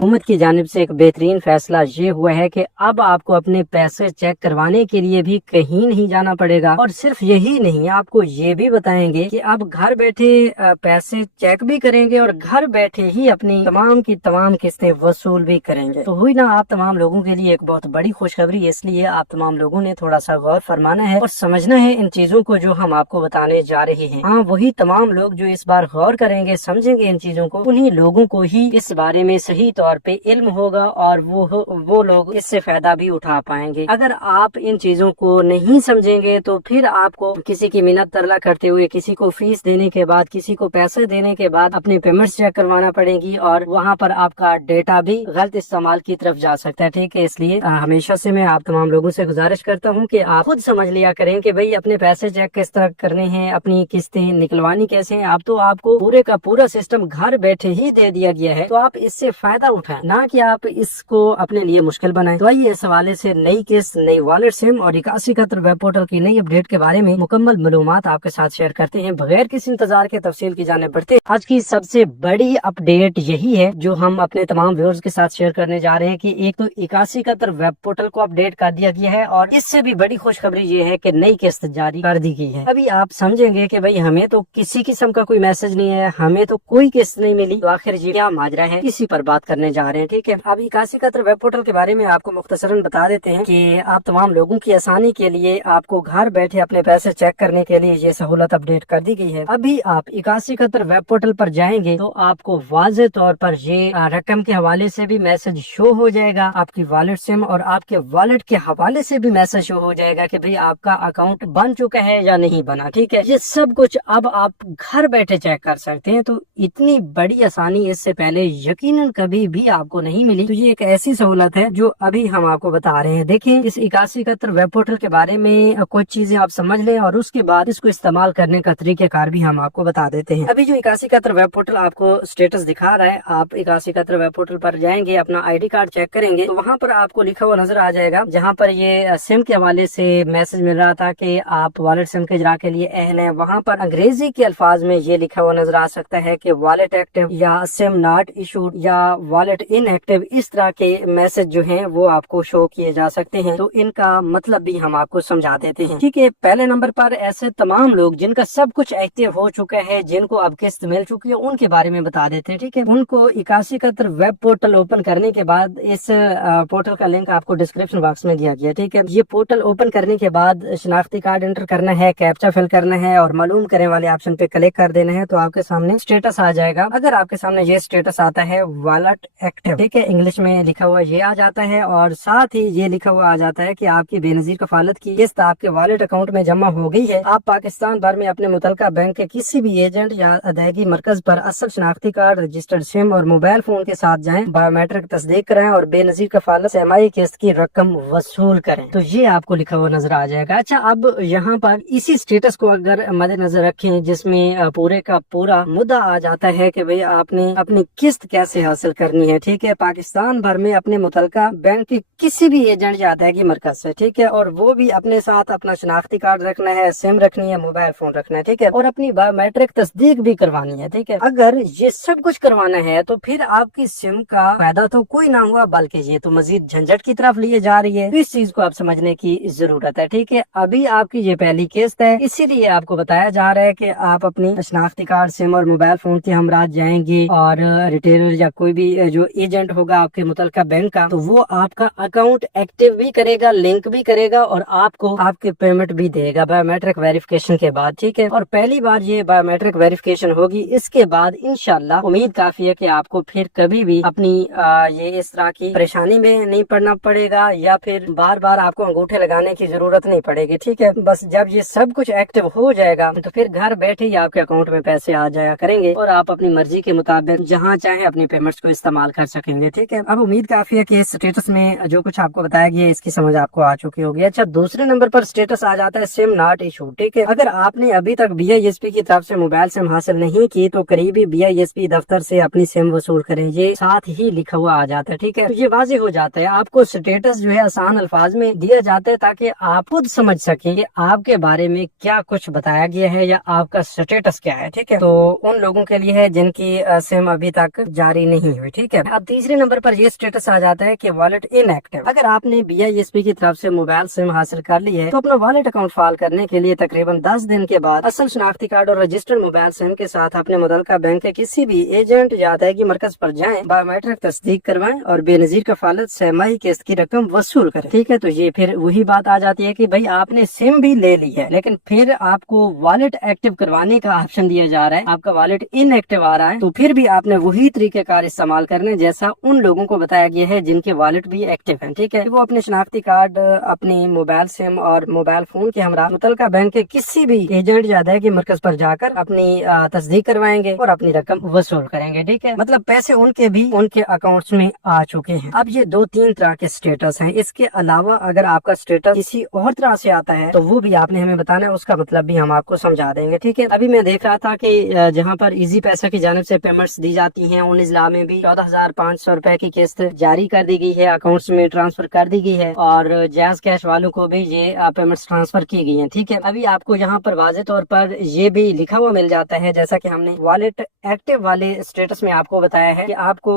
हुकूमत की जानिब से एक बेहतरीन फैसला ये हुआ है कि अब आपको अपने पैसे चेक करवाने के लिए भी कहीं नहीं जाना पड़ेगा, और सिर्फ यही नहीं, आपको ये भी बताएंगे कि आप घर बैठे पैसे चेक भी करेंगे और घर बैठे ही अपनी तमाम की तमाम किस्तें वसूल भी करेंगे। तो हुई ना आप तमाम लोगों के लिए एक बहुत बड़ी खुशखबरी, इसलिए आप तमाम लोगों ने थोड़ा सा गौर फरमाना है और समझना है इन चीजों को जो हम आपको बताने जा रहे हैं। हाँ, वही तमाम लोग जो इस बार गौर करेंगे, समझेंगे इन चीजों को, उन्हीं लोगों को ही इस बारे में सही तौर पे इल्म होगा और वो लोग इससे फायदा भी उठा पाएंगे। अगर आप इन चीजों को नहीं समझेंगे तो फिर आपको किसी की मिन्नत तरला करते हुए, किसी को फीस देने के बाद, किसी को पैसे देने के बाद अपनी पेमेंट्स चेक करवाना पड़ेगी और वहाँ पर आपका डेटा भी गलत इस्तेमाल की तरफ जा सकता है। ठीक है, इसलिए हमेशा से मैं आप तमाम लोगों से गुजारिश करता हूँ कि आप खुद समझ लिया करें कि भाई अपने पैसे चेक किस तरह करने हैं, अपनी किस्तें निकलवानी कैसे हैं। अब तो आपको पूरे का पूरा सिस्टम घर बैठे ही दे दिया गया है, तो आप इससे फायदा उठाएं, ना कि आप इसको अपने लिए मुश्किल बनाएं। तो आइए इस हवाले से नई किस्त, नई वॉलेट सिम और 8171 वेब पोर्टल की नई अपडेट के बारे में मुकम्मल मालूमात आपके साथ शेयर करते हैं। बगैर किसी इंतजार के तफसील की जाने बढ़ते हैं। आज की सबसे बड़ी अपडेट यही है जो हम अपने तमाम व्यूअर्स के साथ शेयर करने जा रहे हैं कि एक तो 8171 वेब पोर्टल को अपडेट कर दिया गया है और इससे भी बड़ी खुशखबरी ये है कि नई किस्त जारी कर दी गई है। अभी आप समझेंगे कि भाई हमें तो किसी किस्म का कोई मैसेज नहीं है, हमें तो कोई किस्त नहीं मिली, तो आखिर ये क्या माजरा है, इसी पर बात करने जा रहे हैं। ठीक है, अब 8171 वेब पोर्टल के बारे में आपको मुख्तसरन बता देते हैं कि आप तमाम लोगों की आसानी के लिए आपको घर बैठे अपने पैसे चेक करने के लिए ये सहूलत अपडेट कर दी गई है। अभी आप 8171 वेब पोर्टल पर जाएंगे तो आपको वाज़े तौर पर ये रकम के हवाले से भी मैसेज शो हो जाएगा, आपकी वॉलेट सिम और आपके वॉलेट के हवाले से भी मैसेज शो हो जाएगा कि भाई आपका अकाउंट बन चुका है या नहीं बना। ठीक है, ये सब कुछ अब आप घर बैठे चेक कर सकते हैं। तो इतनी बड़ी आसानी इससे पहले यकीनन कभी भी आपको नहीं मिली। तो ये एक ऐसी सहूलत है जो अभी हम आपको बता रहे हैं। देखें, इस 8171 वेब पोर्टल के बारे में कुछ चीजें आप समझ लें और उसके बाद इसको इस्तेमाल करने का तरीकेकार भी हम आपको बता देते हैं। अभी जो 8171 वेब पोर्टल आपको स्टेटस दिखा रहा है, आप 8171 वेब पोर्टल पर जाएंगे, अपना ID कार्ड चेक करेंगे तो वहाँ पर आपको लिखा हुआ नजर आ जाएगा, जहाँ पर ये सिम के हवाले से मैसेज मिल रहा था कि आप वॉलेट सिम के इजरा के लिए अहल हैं। वहाँ पर अंग्रेजी के अल्फाज में ये लिखा हुआ नजर आ सकता है कि वॉलेट एक्टिव या सिम नॉट इशूड या वॉलेट इनएक्टिव, इस तरह के मैसेज जो हैं वो आपको शो किए जा सकते हैं। तो इनका मतलब भी हम आपको समझा देते हैं। ठीक है, पहले नंबर पर ऐसे तमाम लोग जिनका सब कुछ एक्टिव हो चुका है, जिनको अब किस्त मिल चुकी है, उनके बारे में बता देते हैं। ठीक है, उनको 8171 वेब पोर्टल ओपन करने के बाद इस पोर्टल का लिंक आपको डिस्क्रिप्शन बॉक्स में दिया गया। ठीक है, ये पोर्टल ओपन करने के बाद शनाख्ती कार्ड एंटर करना है, कैप्चा फिल करना है और मालूम करें वाले ऑप्शन पे क्लिक कर देना है। तो आपके सामने स्टेटस आ जाएगा। अगर आपके सामने ये स्टेटस आता है वॉलेट एक्टिव, ठीक है, इंग्लिश में लिखा हुआ ये आ जाता है और साथ ही ये लिखा हुआ आ जाता है कि आपकी बेनजीर कफालत की किस्त आपके वॉलेट अकाउंट में जमा हो गई है। आप पाकिस्तान भर में अपने मुतलका बैंक के किसी भी एजेंट या अदायगी मरकज पर असल शनाख्ती कार्ड, रजिस्टर्ड सिम और मोबाइल फोन के साथ जाएं, बायोमेट्रिक तस्दीक कराएं और बेनजीर कफालत से एमआई किस्त की रकम वसूल करें। तो ये आपको लिखा हुआ नजर आ जाएगा। अच्छा, अब यहाँ पर इसी स्टेटस को अगर मद्देनजर रखें जिसमें पूरे का पूरा मुद्दा आ जाता है कि भाई आपने अपनी किस्त कैसे हासिल करनी है। ठीक है, पाकिस्तान भर में अपने मुतलका बैंक के किसी भी एजेंट या अदायगी मरकज से, ठीक है, और वो भी अपने साथ अपना शनाख्ती कार्ड रखना है, सिम रखनी है, मोबाइल फोन रखना है। ठीक है, और अपनी बायोमेट्रिक तस्दीक भी करवानी है। ठीक है, अगर ये सब कुछ करवाना है तो फिर आपकी सिम का फायदा तो कोई ना हुआ, बल्कि ये तो मजीद झंझट की तरफ लिए जा रही है। तो इस चीज को आप समझने की जरूरत है। ठीक है, अभी आपकी ये पहली किस्त है, इसीलिए आपको बताया जा रहा है कि आप अपनी शनाख्ती कार्ड, सिम और मोबाइल फोन के हमराज जाएंगे और रिटेलर या कोई भी जो एजेंट होगा आपके मुतलका बैंक का, तो वो आपका अकाउंट एक्टिव भी करेगा, लिंक भी करेगा और आपको आपके पेमेंट भी देगा बायोमेट्रिक वेरिफिकेशन के बाद। ठीक है, और पहली बार ये बायोमेट्रिक वेरिफिकेशन होगी, इसके बाद इंशाल्लाह उम्मीद काफी है कि आपको फिर कभी भी अपनी ये इस तरह की परेशानी में नहीं पड़ना पड़ेगा या फिर बार बार आपको अंगूठे लगाने की जरूरत नहीं पड़ेगी। ठीक है, बस जब ये सब कुछ एक्टिव हो जाएगा तो फिर घर बैठे ही आपके अकाउंट में पैसे आ जाया करेंगे और आप अपनी मर्जी के मुताबिक जहाँ चाहे अपनी पेमेंट्स को इस्तेमाल कर सकेंगे। ठीक है, अब उम्मीद काफी है कि इस स्टेटस में जो कुछ आपको बताया गया इसकी समझ आपको आ चुकी होगी। अच्छा, दूसरे नंबर पर स्टेटस आ जाता है सिम नॉट इशू। ठीक है, अगर आपने अभी तक BISP की तरफ से मोबाइल सिम हासिल नहीं की तो करीबी BISP दफ्तर से अपनी सिम वसूल करें, ये साथ ही लिखा हुआ आ जाता है। ठीक है, तो ये वाज़ेह हो जाता है, आपको स्टेटस जो है आसान अल्फाज में दिया जाता है ताकि आप खुद समझ सकें कि आपके बारे में क्या कुछ बताया गया है या आपका स्टेटस क्या है। ठीक है, तो उन लोगों के लिए है जिनकी सिम अभी तक जारी नहीं हुई। ठीक है, है। अब तीसरे नंबर पर ये स्टेटस आ जाता है कि वॉलेट इनएक्टिव। अगर आपने BISP की तरफ से मोबाइल सिम हासिल कर ली है तो अपना वॉलेट अकाउंट फाल करने के लिए तकरीबन 10 दिन के बाद असल शनाख्ती कार्ड और रजिस्टर्ड मोबाइल सिम के साथ अपने मुतल्लिका बैंक के किसी भी एजेंट या अदायगी मरकज पर जाएं, बायोमेट्रिक तस्दीक करवाएं और बेनजीर कफालत छमाही किस्त की रकम वसूल करें। ठीक है, तो ये फिर वही बात आ जाती है कि भाई आपने सिम भी ले ली है लेकिन फिर आपको वॉलेट एक्टिव करवाने का ऑप्शन दिया जा रहा है, आपका वॉलेट इनएक्टिव आ रहा है, तो फिर भी आपने वही तरीकेकार इस्तेमाल करने जैसा उन लोगों को बताया गया है जिनके वॉलेट भी एक्टिव है। ठीक है, वो अपने शनाख्ती कार्ड, अपनी मोबाइल सिम और मोबाइल फोन के हमरा मुतल्लिका बैंक के किसी भी एजेंट या अदायगी मरकज पर जाकर अपनी तस्दीक करवाएंगे और अपनी रकम वसूल करेंगे। ठीक है, मतलब पैसे उनके भी उनके अकाउंट्स में आ चुके हैं। अब ये 2-3 तरह के स्टेटस हैं। इसके अलावा अगर आपका स्टेटस किसी और तरह से आता है तो वो भी आपने हमें बताना है, उसका मतलब भी हम आपको समझा देंगे। ठीक है, अभी मैं देख रहा था कि जहाँ पर इजी पैसा की जानिब से पेमेंट्स दी जाती हैं उन जिला में भी 14,500 रुपए की किस्त जारी कर दी गई है, अकाउंट्स में ट्रांसफर कर दी गई है और जायज कैश वालों को भी ये पेमेंट्स ट्रांसफर की गई है। ठीक है, अभी आपको यहाँ पर वाज़े तौर पर ये भी लिखा हुआ मिल जाता है जैसा कि हमने वॉलेट एक्टिव वाले स्टेटस में आपको बताया है कि आपको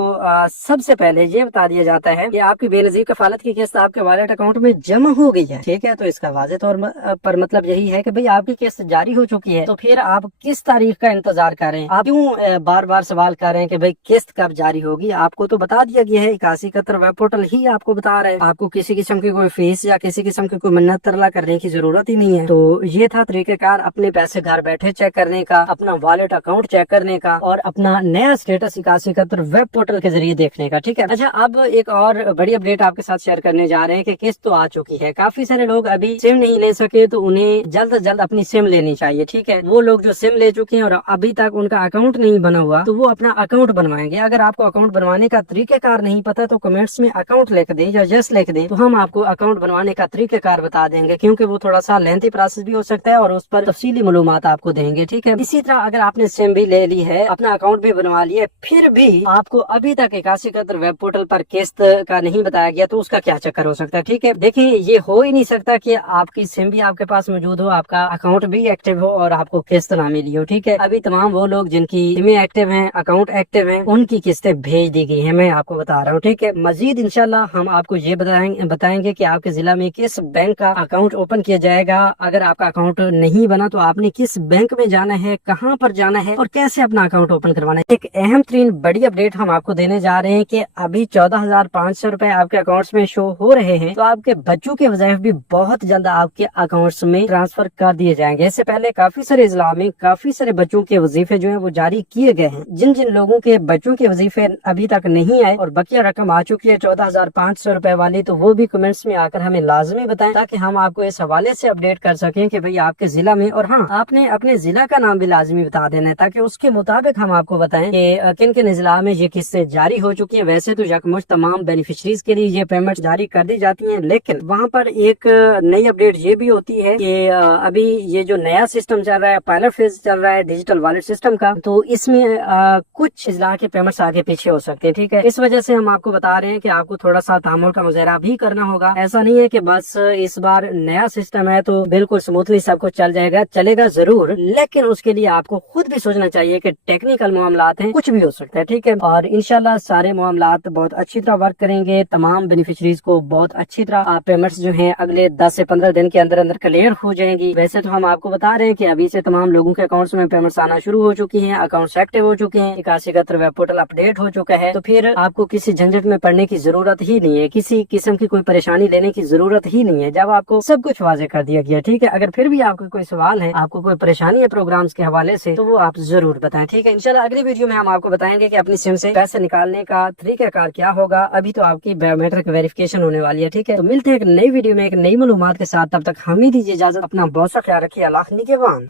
सबसे पहले ये बता दिया जाता है कि आपकी बेनजीर कफालत की किस्त आपके वॉलेट अकाउंट में जमा हो गई है। ठीक है, तो इसका वाज़े तौर पर मतलब यही है कि भाई आपकी किस्त जारी हो चुकी है, तो फिर आप किस तारीख का इंतजार कर रहे हैं? आप क्यों बार बार सवाल कर रहे हैं कि भाई किस्त कब जारी होगी? आपको तो बता दिया गया है, 8171 वेब पोर्टल ही आपको बता रहे हैं, आपको किसी किस्म की कोई फीस या किसी किस्म की कोई मिन्नत तरला करने की जरूरत ही नहीं है। तो ये था तरीकेकार अपने पैसे घर बैठे चेक करने का, अपना वॉलेट अकाउंट चेक करने का और अपना नया स्टेटस 8171 वेब पोर्टल के जरिए देखने का। ठीक है, अच्छा अब एक और बड़ी अपडेट आपके साथ शेयर करने जा रहे हैं कि किस्त तो आ चुकी है। काफी सारे लोग अभी सिम नहीं ले सके तो उन्हें जल्द से जल्द अपनी सिम लेनी चाहिए। ठीक है, वो लोग जो सिम ले चुके हैं और अभी तक उनका अकाउंट नहीं बना हुआ तो वो अपना अकाउंट बनवाएंगे। अगर आपको अकाउंट बनवाने का तरीकेकार नहीं पता तो कमेंट्स में अकाउंट लिख दे या यस लिख दे, तो हम आपको अकाउंट बनवाने का तरीकेकार बता देंगे, क्योंकि वो थोड़ा सा लेंथी प्रोसेस भी हो सकता है और उस पर तफसीली मालूमात आपको देंगे। ठीक है, इसी तरह अगर आपने सिम भी ले ली है, अपना अकाउंट भी बनवा लिया, फिर भी आपको अभी तक 8171 वेब पोर्टल पर किस्त का नहीं बताया गया तो उसका क्या चक्कर हो सकता है? ठीक है, देखिए ये हो ही नहीं सकता कि आपकी सिम भी आपके पास मौजूद हो, आपका अकाउंट भी एक्टिव हो और आपको किस्त ना मिली हो। ठीक है, अभी तमाम वो लोग जिनकी सिमें एक्टिव हैं, अकाउंट एक्टिव हैं, उनकी किस्तें भेज दी गई है, मैं आपको बता रहा हूँ। ठीक है, मजीद इंशाल्लाह हम आपको ये बताएंगे कि आपके जिला में किस बैंक का अकाउंट ओपन किया जाएगा। अगर आपका अकाउंट नहीं बना तो आपने किस बैंक में जाना है, कहाँ पर जाना है और कैसे अपना अकाउंट ओपन करवाना है। एक अहम तरीन बड़ी अपडेट हम आपको देने जा रहे हैं कि अभी 14,500 रुपए आपके अकाउंट्स में शो हो रहे हैं, तो आपके बच्चों के वज़ाइफ भी बहुत जल्द आपके अकाउंट्स में ट्रांसफर कर दिए जाएंगे। इससे पहले काफी सारे जिला में काफी सारे बच्चों के वजीफे जो है वो जारी किए गए हैं। जिन जिन लोगों के बच्चों के वजीफे अभी तक नहीं आए और बकिया रकम आ चुकी है 14,500 रुपए वाली, तो वो भी कमेंट्स में आकर हमें लाजमी बताएं ताकि हम आपको इस हवाले से अपडेट कर सकें कि भाई आपके जिला में, और हाँ आपने अपने जिला का नाम भी लाजमी बता देना है ताकि उसके मुताबिक हम आपको बताएं कि किन किन जिला में ये किस्तें जारी हो चुकी है। वैसे तो यकमुश्त तमाम बेनिफिशरीज के लिए ये पेमेंट जारी कर दी जाती है, लेकिन वहाँ पर एक नई अपडेट ये भी होती है कि अभी ये जो नया सिस्टम चल रहा है, पायलट फेज चल रहा है डिजिटल वॉलेट सिस्टम का, तो इसमें कुछ इजला के पेमेंट्स आगे पीछे हो सकते हैं। ठीक है, इस वजह से हम आपको बता रहे हैं कि आपको थोड़ा सा तामुल का मुजाहरा भी करना होगा। ऐसा नहीं है कि बस इस बार नया सिस्टम है तो बिल्कुल स्मूथली सब कुछ चल जाएगा, चलेगा जरूर, लेकिन उसके लिए आपको खुद भी सोचना चाहिए कि टेक्निकल मामलात हैं, कुछ भी हो सकता है। ठीक है, और इंशाल्लाह सारे मामलात बहुत अच्छी तरह वर्क करेंगे, तमाम बेनिफिशरीज को बहुत अच्छी तरह पेमेंट्स जो है अगले 10 से 15 दिन के अंदर अंदर क्लियर हो जाएंगी। वैसे तो हम आपको बता रहे हैं कि अभी से तमाम लोगों के अकाउंट्स में पेमेंट्स आना शुरू हो चुकी हैं, अकाउंट्स एक्टिव हो चुके हैं, 8171 वेब पोर्टल अपडेट हो चुका है, तो फिर आपको किसी झंझट में पड़ने की जरूरत ही नहीं है, किसी किस्म की कोई परेशानी लेने की जरूरत ही नहीं है, जब आपको सब कुछ वाजे कर दिया गया। ठीक है, अगर फिर भी आपको कोई सवाल है, आपको कोई परेशानी है प्रोग्राम्स के हवाले से, तो वो आप जरूर बताएं। ठीक है, इंशाल्लाह अगली वीडियो में हम आपको बताएंगे कि अपनी सिम से पैसे निकालने का तरीकाकार क्या होगा। अभी तो आपकी बायोमेट्रिक वेरिफिकेशन होने वाली है। ठीक है, तो मिलते हैं एक नई वीडियो में एक नई मालूमात के साथ, तब तक हमें दीजिए इजाजत, अपना बहुत सा ख्याल रखिए, अल्लाह निगहबान।